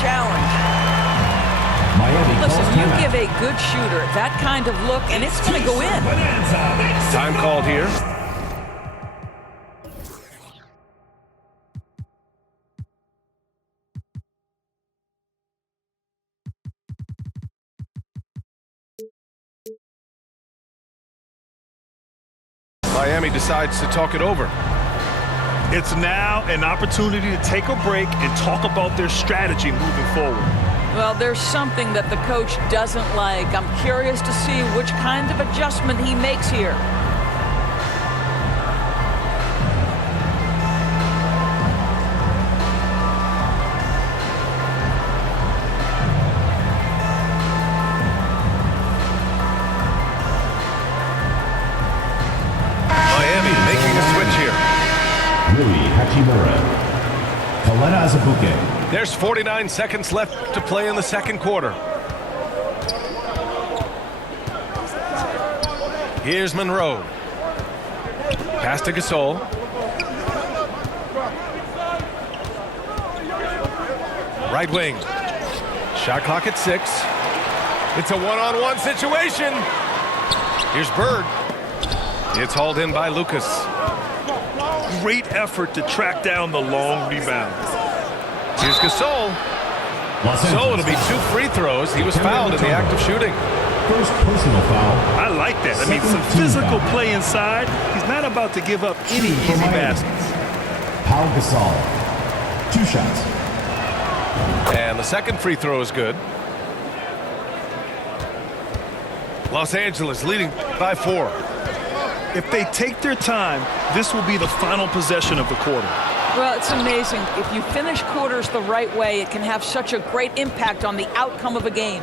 challenge. Listen, you give a good shooter that kind of look, and it's going to go in. Time called here. Miami decides to talk it over. It's now an opportunity to take a break and talk about their strategy moving forward. Well, there's something that the coach doesn't like. I'm curious to see which kind of adjustment he makes here. Miami making a switch here. There's 49 seconds left to play in the second quarter. Here's Monroe. Pass to Gasol. Right wing. Shot clock at 6. It's a one-on-one situation. Here's Bird. It's hauled in by Lucas. Great effort to track down the long rebound. Here's Gasol. So it'll be 2 free throws. He was fouled in the act of shooting. First personal foul. I like that. I mean, some physical play inside. He's not about to give up any easy baskets. Pau Gasol. 2 shots. And the second free throw is good. Los Angeles leading by 4. If they take their time, this will be the final possession of the quarter. Well, it's amazing. If you finish quarters the right way, it can have such a great impact on the outcome of a game.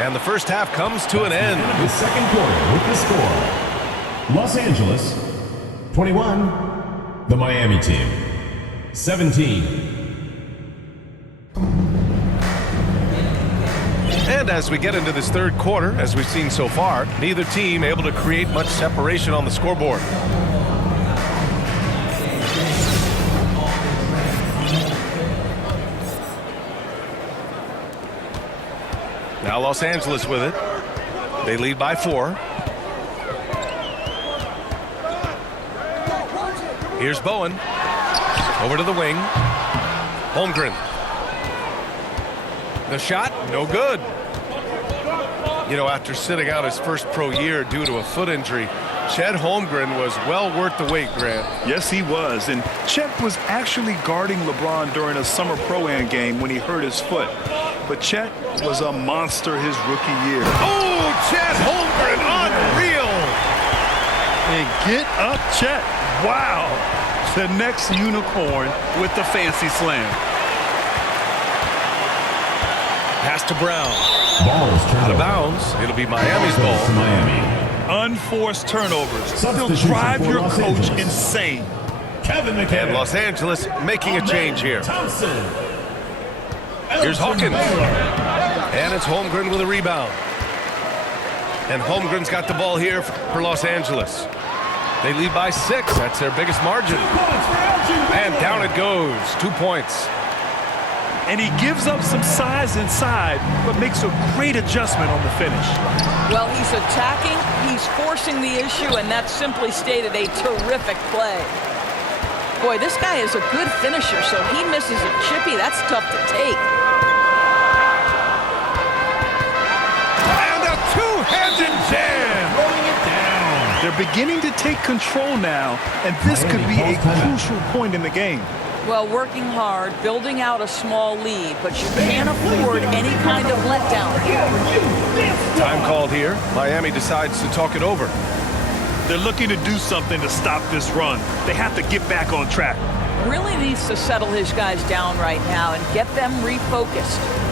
And the first half comes to an end. The second quarter with the score. Los Angeles, 21. The Miami team, 17. And as we get into this third quarter, as we've seen so far, neither team able to create much separation on the scoreboard. Now Los Angeles with it. They lead by 4. Here's Bowen. Over to the wing. Holmgren. The shot, no good. You know, after sitting out his first pro year due to a foot injury, Chet Holmgren was well worth the wait, Grant. Yes, he was. And Chet was actually guarding LeBron during a summer pro-am game when he hurt his foot. But Chet was a monster his rookie year. Oh, Chet Holmgren, unreal. And get up, Chet. Wow. The next unicorn with the fancy slam. Pass to Brown. Ball is turned Out of over. bounds. It'll be Miami's To ball. Miami. Unforced turnovers. They'll Substitution drive for your Los coach Angeles. insane. Kevin McHale. And Los Angeles making a change here. Thompson. Here's Elton Hawkins. Baylor. And it's Holmgren with a rebound. And Holmgren's got the ball here for Los Angeles. They lead by 6. That's their biggest margin. And down it goes. 2 points. And he gives up some size inside, but makes a great adjustment on the finish. Well, he's attacking, he's forcing the issue, and that's simply stated a terrific play. Boy, this guy is a good finisher, so he misses a chippy. That's tough to take. And a two-handed jam. Throwing it down. They're beginning to take control now, and this could be a crucial point in the game. Well, working hard, building out a small lead, but you can't afford any kind of letdown. Time called here. Miami decides to talk it over. They're looking to do something to stop this run. They have to get back on track. Really needs to settle his guys down right now and get them refocused.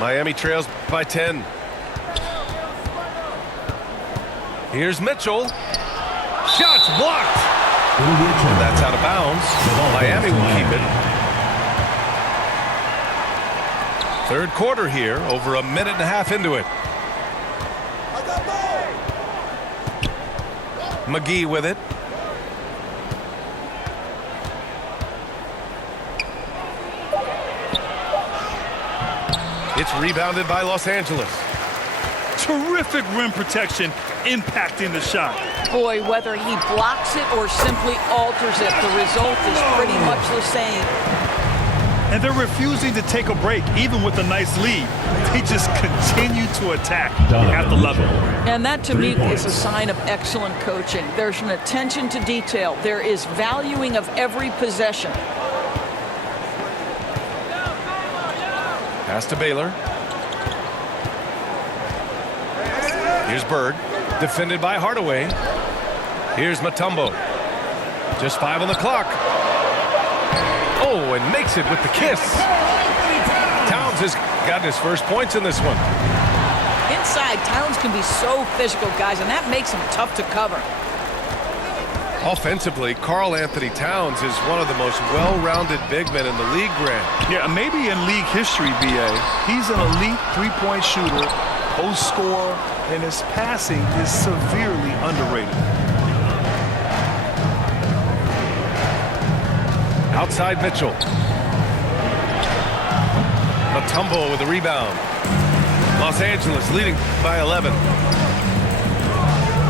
Miami trails by 10. Here's Mitchell. Shots blocked. It'll be a turnover. That's out of bounds. Miami will keep it. Third quarter here, over a minute and a half into it. McGee with it. It's rebounded by Los Angeles. Terrific rim protection impacting the shot. Boy, whether he blocks it or simply alters it, the result is pretty much the same. And they're refusing to take a break, even with a nice lead. They just continue to attack at the level. And that, to me, is a sign of excellent coaching. There's an attention to detail. There is valuing of every possession. Pass to Baylor. Here's Bird, defended by Hardaway. Here's Mutombo. Just 5 on the clock. Oh, and makes it with the kiss. Towns has gotten his first points in this one. Inside, Towns can be so physical, guys, and that makes him tough to cover. Offensively, Karl Anthony Towns is one of the most well-rounded big men in the league, Grant. Yeah, maybe in league history, B.A. He's an elite three-point shooter, post scorer, and his passing is severely underrated. Outside Mitchell. Mutombo with a rebound. Los Angeles leading by 11.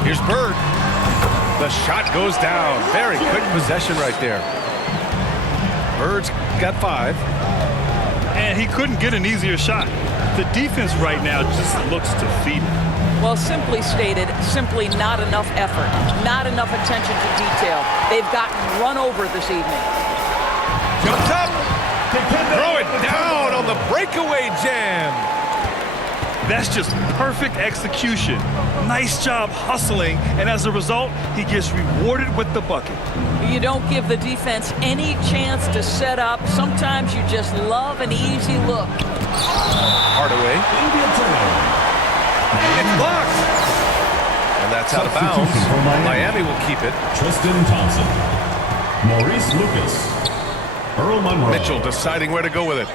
Here's Bird. The shot goes down. Very quick possession right there. Bird's got 5. And he couldn't get an easier shot. The defense right now just looks defeated. Well, simply stated, simply not enough effort, not enough attention to detail. They've gotten run over this evening. Jumps up. Throw it down on the breakaway jam. That's just perfect execution. Nice job hustling, and as a result, he gets rewarded with the bucket. You don't give the defense any chance to set up. Sometimes you just love an easy look. Hardaway. It'll be a turnover. It's blocked. And that's out of bounds. Miami will keep it. Tristan Thompson. Maurice Lucas. Earl Monroe. Mitchell deciding where to go with it.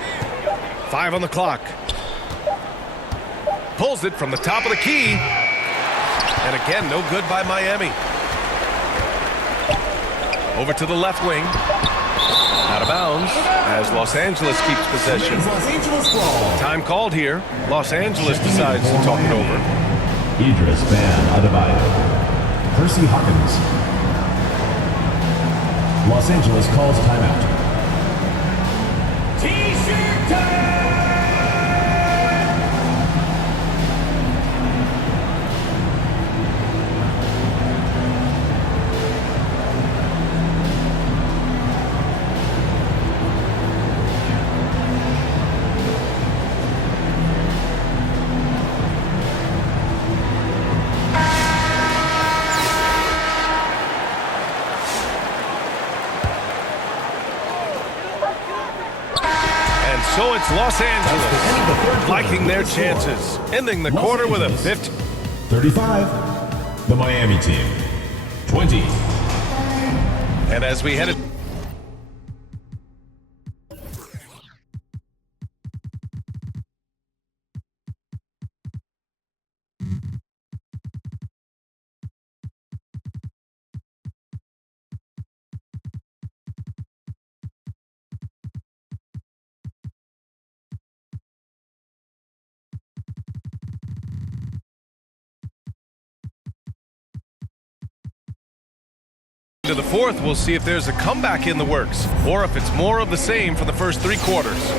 5 on the clock. Pulls it from the top of the key. And again, no good by Miami. Over to the left wing. Out of bounds as Los Angeles keeps possession. Los Angeles ball. Time called here. Los Angeles decides to talk it over. Idris Van Adebayo. Percy Hawkins. Los Angeles calls timeout. T-shirt time! So it's Los Angeles liking their chances, ending the quarter with a 50. 35, the Miami team. 20. And as we headed to the fourth, we'll see if there's a comeback in the works or if it's more of the same for the first 3 quarters.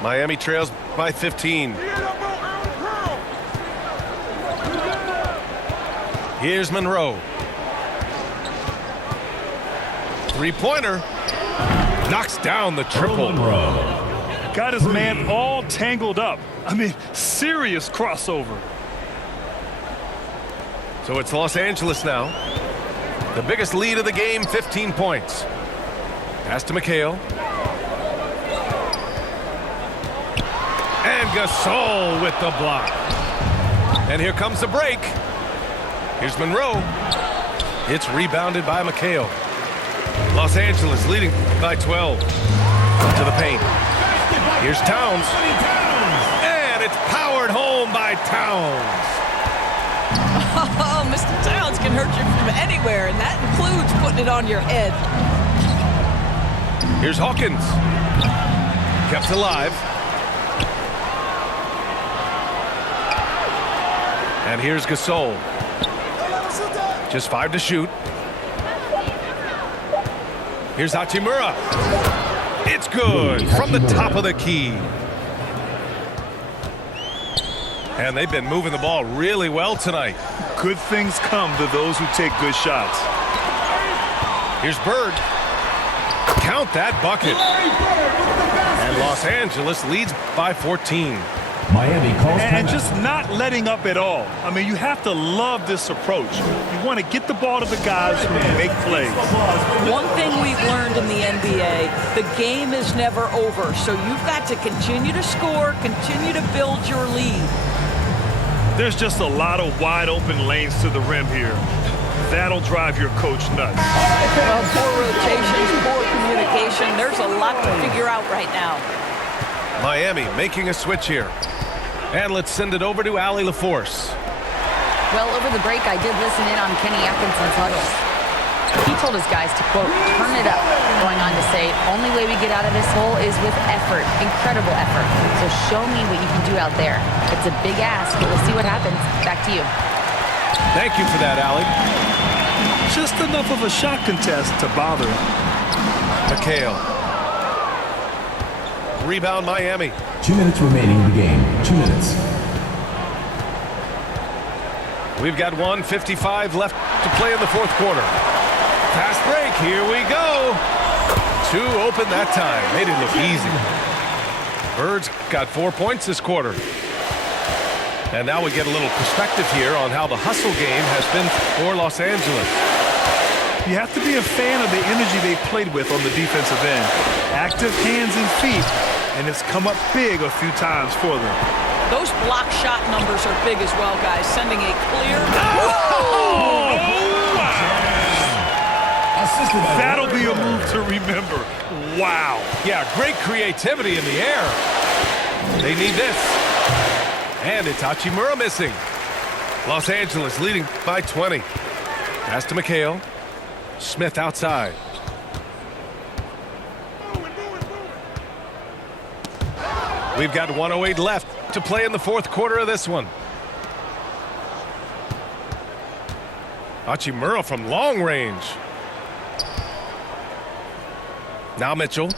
Miami trails by 15. Here's Monroe. 3-pointer. Knocks down the triple. Monroe. Got his man all tangled up. I mean, serious crossover. So it's Los Angeles now. The biggest lead of the game, 15 points. Pass to McHale. And And Gasol with the block. And here comes the break. Here's Monroe. It's rebounded by McHale. Los Angeles leading by 12. To the paint. Here's Towns. And it's powered home by Towns. Oh, Mr. Towns can hurt you from anywhere, and that includes putting it on your head. Here's Hawkins. Kept alive. And here's Gasol. Just 5 to shoot. Here's Hachimura. It's good from the top of the key. And they've been moving the ball really well tonight. Good things come to those who take good shots. Here's Bird. Count that bucket. And Los Angeles leads by 14. Miami calls And timeout. just not letting up at all. I mean, you have to love this approach. You want to get the ball to the guys who make plays. One thing we've learned in the NBA, the game is never over. So you've got to continue to score, continue to build your lead. There's just a lot of wide open lanes to the rim here. That'll drive your coach nuts. Well, poor rotations, poor communication. There's a lot to figure out right now. Miami making a switch here. And let's send it over to Allie LaForce. Well, over the break, I did listen in on Kenny Atkinson's huddle. He told his guys to, quote, turn it up, going on to say, only way we get out of this hole is with effort, incredible effort. So show me what you can do out there. It's a big ask, but we'll see what happens. Back to you. Thank you for that, Allie. Just enough of a shot contest to bother him. McHale. Rebound Miami. 2 minutes remaining in the game. 2 minutes. We've got 1:55 left to play in the fourth quarter. Fast break. Here we go. 2 open that time. Made it look easy. Bird's got 4 points this quarter. And now we get a little perspective here on how the hustle game has been for Los Angeles. You have to be a fan of the energy they played with on the defensive end. Active hands and feet, and it's come up big a few times for them. Those block shot numbers are big as well, guys. Sending a clear... Assisted by That'll be a move to remember. Wow. Yeah, great creativity in the air. They need this. And it's Hachimura missing. Los Angeles leading by 20. Pass to McHale. Smith outside. We've got 1:08 left to play in the fourth quarter of this one. Hachimura from long range. Now Mitchell.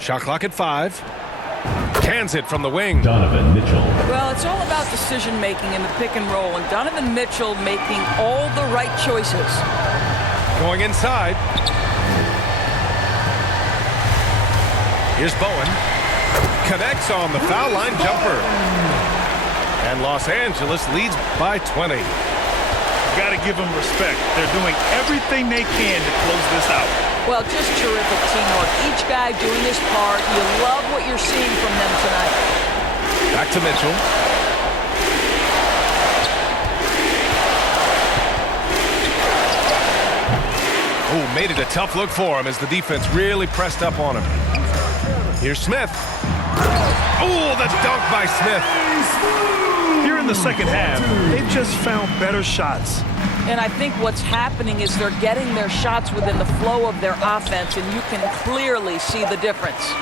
Shot clock at 5. Cans it from the wing. Donovan Mitchell. Well, it's all about decision-making in the pick and roll, and Donovan Mitchell making all the right choices. Going inside. Here's Bowen. Connects on the foul line jumper. And Los Angeles leads by 20. Got to give them respect. They're doing everything they can to close this out. Well, just terrific teamwork. Each guy doing his part. You love what you're seeing from them tonight. Back to Mitchell. Oh, made it a tough look for him as the defense really pressed up on him. Here's Smith. Oh, the dunk by Smith. Here in the second half, they've just found better shots. And I think what's happening is they're getting their shots within the flow of their offense, and you can clearly see the difference.